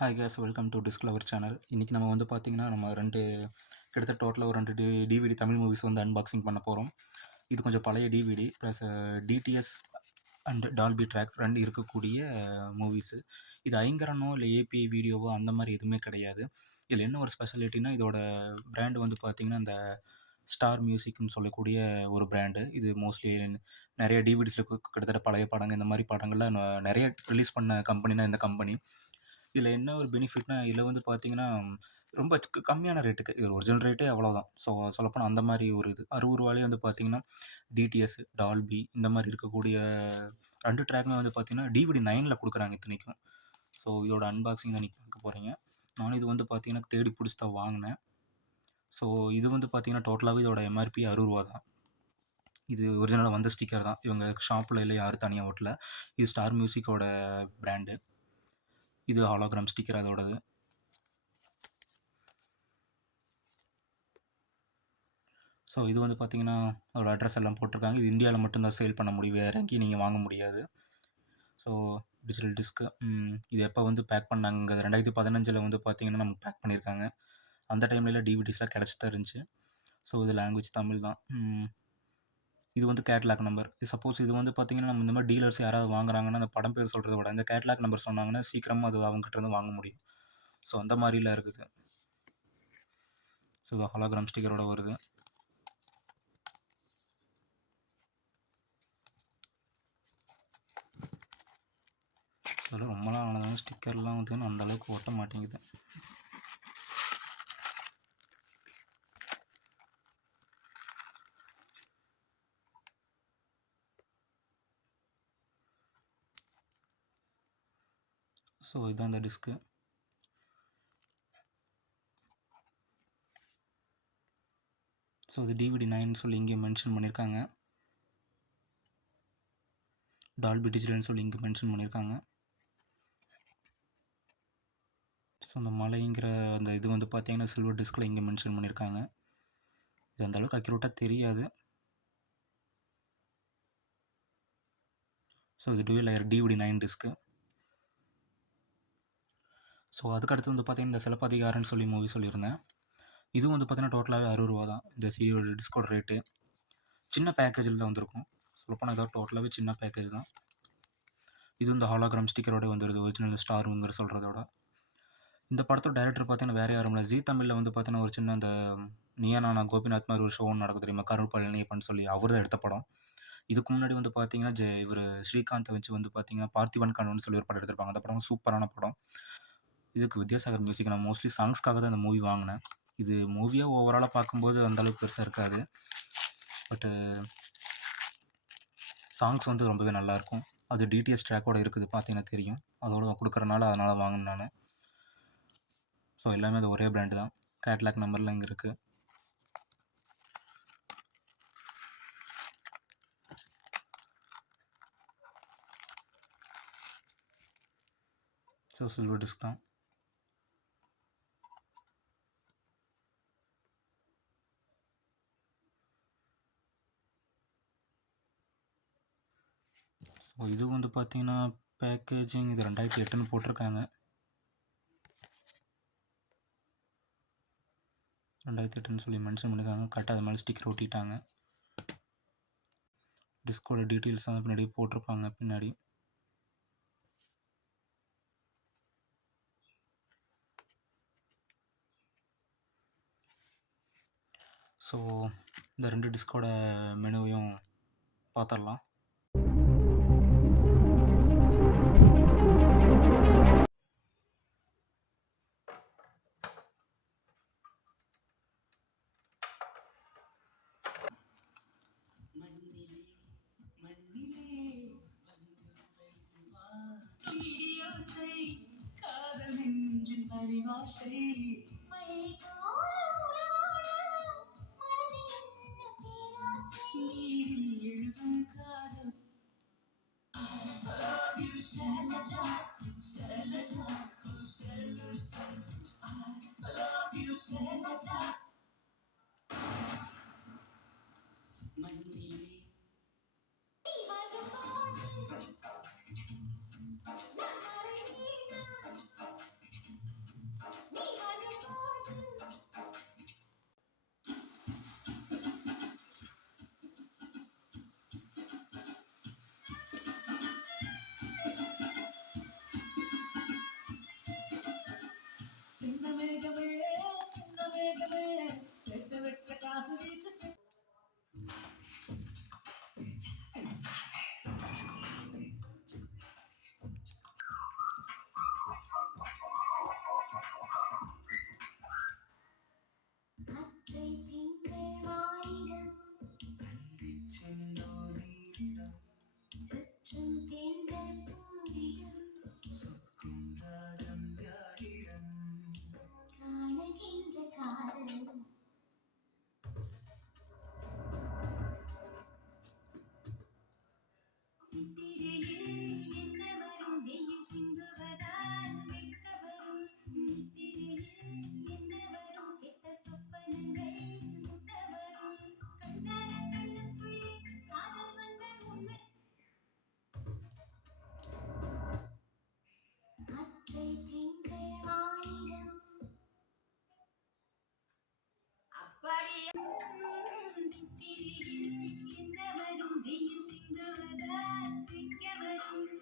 Hi guys, welcome to discover channel. இன்றைக்கி நம்ம வந்து பார்த்திங்கன்னா கிட்டத்தட்ட டோட்டலாக ஒரு 2 டிவிடி தமிழ் மூவிஸ் வந்து அன்பாக்சிங் பண்ண போகிறோம். இது கொஞ்சம் பழைய DVD plus DTS and Dolby track 2 இருக்கக்கூடிய மூவிஸு. இது ஐங்கரனோ இல்லை ஏபிஐ வீடியோவோ அந்த மாதிரி எதுவுமே கிடையாது. இதில் என்ன ஒரு ஸ்பெஷாலிட்டினா, இதோட பிராண்டு வந்து பார்த்திங்கன்னா இந்த ஸ்டார் மியூசிக்னு சொல்லக்கூடிய ஒரு பிராண்டு. இது மோஸ்ட்லி நிறைய டிவிடிஸில் கிட்டத்தட்ட பழைய படங்கள் இந்த மாதிரி படங்கள்லாம் நிறைய ரிலீஸ் பண்ண கம்பெனினா இந்த கம்பெனி. இதில் என்ன ஒரு பெனிஃபிட்னா, இதில் வந்து பார்த்தீங்கன்னா, ரொம்ப கம்மியான ரேட்டுக்கு. இது ஒரிஜினல் ரேட்டே அவ்வளோதான். ஸோ சொல்லப்போனால் அந்த மாதிரி ஒரு இது ரூ. 60 வந்து பார்த்தீங்கன்னா, டிடிஎஸ், டால்பி இந்த மாதிரி இருக்கக்கூடிய 2 ட்ராக்குமே வந்து பார்த்தீங்கன்னா, டிவிடி 9ல் கொடுக்குறாங்க இத்தனைக்கும். ஸோ இதோட அன்பாக்சிங் தான் இன்றைக்கி பார்க்க போகிறீங்க. நானும் இது வந்து பார்த்தீங்கன்னா தேடி பிடிச்சி தான் வாங்கினேன். ஸோ இது வந்து பார்த்தீங்கன்னா டோட்டலாகவே இதோட எம்ஆர்பி ரூ. 60 தான். இது ஒரிஜினலாக வந்த ஸ்டிக்கர் தான். இவங்க ஷாப்பில் இல்லை யாரும் தனியாக ஓட்டல. இது ஸ்டார் மியூசிக்கோட பிராண்டு. இது ஹாலோகிராம் ஸ்டிக்கர் அதோடது. ஸோ இது வந்து பார்த்தீங்கன்னா அதோட அட்ரஸ் எல்லாம் போட்டிருக்காங்க. இது இந்தியாவில் மட்டும்தான் சேல் பண்ண முடியும், வேறு எங்கேயும் நீங்கள் வாங்க முடியாது. ஸோ டிஜிட்டல் டிஸ்க்கு இது எப்போ வந்து பேக் பண்ணாங்க, 2015 வந்து பார்த்தீங்கன்னா நமக்கு பேக் பண்ணியிருக்காங்க. அந்த டைம்லலாம் டிவிடிஸ்லாம் கிடச்சி தான் இருந்துச்சு. ஸோ இது லாங்குவேஜ் தமிழ் தான். இது வந்து கேட்லாக் நம்பர். சப்போஸ் இது வந்து பார்த்தீங்கன்னா நம்ம இந்த மாதிரி டீலர்ஸ் யாராவது வாங்குறாங்கன்னா, அந்த படம் பேர் சொல்கிறத விட இந்த கேட்லாக் நம்பர் சொன்னாங்கன்னா சீக்கிரமாக அது அவங்ககிட்ட இருந்து வாங்க முடியும். ஸோ அந்த மாதிரிலாம் இருக்குது. ஸோ இது ஹாலோகிராம் ஸ்டிக்கரோட வருது. அதெல்லாம் ரொம்ப நாள் ஆனதாங்க ஸ்டிக்கர்லாம் வந்து அந்தளவுக்கு ஒட்ட மாட்டேங்குது. ஸோ இதுதான் இந்த டிஸ்க்கு. ஸோ இது டிவிடி 9 சொல்லி இங்கே மென்ஷன் பண்ணியிருக்காங்க. டால்பி டிஜிட்டல்னு சொல்லி இங்கே மென்ஷன் பண்ணியிருக்காங்க. ஸோ அந்த மலைங்கிற அந்த இது வந்து பார்த்தீங்கன்னா சில்வர் டிஸ்கில் இங்கே மென்ஷன் பண்ணியிருக்காங்க. இது அந்தளவுக்கு அக்யூரேட்டாக தெரியாது. ஸோ இது dual layer DVD 9 disc. So அதுக்கடுத்து வந்து பார்த்தீங்கன்னா இந்த சிலப்பதிகாரன்னு சொல்லி மூவி சொல்லியிருந்தேன். இதுவும் வந்து பார்த்தீங்கன்னா டோட்டலாகவே ரூ. 60 தான் இந்த டிஸ்கோட ரேட்டு. சின்ன பேக்கேஜில் தான் வந்திருக்கும். சொல்லப்போனால் ஏதாவது டோட்டலாகவே சின்ன பேக்கேஜ் தான். இது இந்த ஹாலோகிராம் ஸ்டிக்கரோட வந்துடுது, ஒரிஜினல் ஸ்டாருங்கிற சொல்கிறதோட. இந்த படத்தோட டைரக்டர் பார்த்தீங்கன்னா வேறு யாரும் இல்லை, ஜீ தமிழில் வந்து பார்த்தீங்கன்னா ஒரு சின்ன அந்த நீயானா கோபிநாத் மாதிரி ஒரு ஷோ ஒன்று நடக்கும் தெரியுமா, கருள் பழனியப்பன் சொல்லி, அவர் தான் எடுத்த படம். இதுக்கு முன்னாடி வந்து பார்த்தீங்கன்னா இவர் ஸ்ரீகாந்தை வச்சு வந்து பார்த்தீங்கன்னா பார்த்திபன் கனவுன்னு சொல்லி ஒரு படம் எடுத்திருப்பாங்க. அந்த படம் சூப்பரான படம். இதுக்கு வித்யாசாகர் மியூசிக். நான் மோஸ்ட்லி சாங்ஸ்க்காக தான் இந்த மூவி வாங்கினேன். இது மூவியாக ஓவராலாக பார்க்கும்போது அந்தளவுக்கு பெருசாக இருக்காது, பட்டு சாங்ஸ் வந்து ரொம்பவே நல்லாயிருக்கும். அது டிடிஎஸ் ட்ராக்கோடு இருக்குது, பார்த்தீங்கன்னா தெரியும். அதோட கொடுக்குறனால அதனால் வாங்கினேன் நான். ஸோ எல்லாமே அது ஒரே பிராண்டு தான். கேட்லாக் நம்பர்லாம் இங்கே இருக்குது. ஸோ சில்வர் டிஸ்க் தான். ஸோ இது வந்து பார்த்தீங்கன்னா பேக்கேஜிங் இது 2008ன்னு போட்டிருக்காங்க. 2008ன்னு சொல்லி மென்ஷன் பண்ணியிருக்காங்க. கரெக்டாக அது மேலே ஸ்டிக்கர் ஒட்டிட்டாங்க. டிஸ்கோட டீட்டெயில்ஸ் வந்து பின்னாடி போட்டிருப்பாங்க பின்னாடி. ஸோ இந்த 2 டிஸ்கோட மெனுவையும் பார்த்துடலாம். சித்திரையில் என்ன வரும் வெயில் சிந்துவதால் விற்க வரும்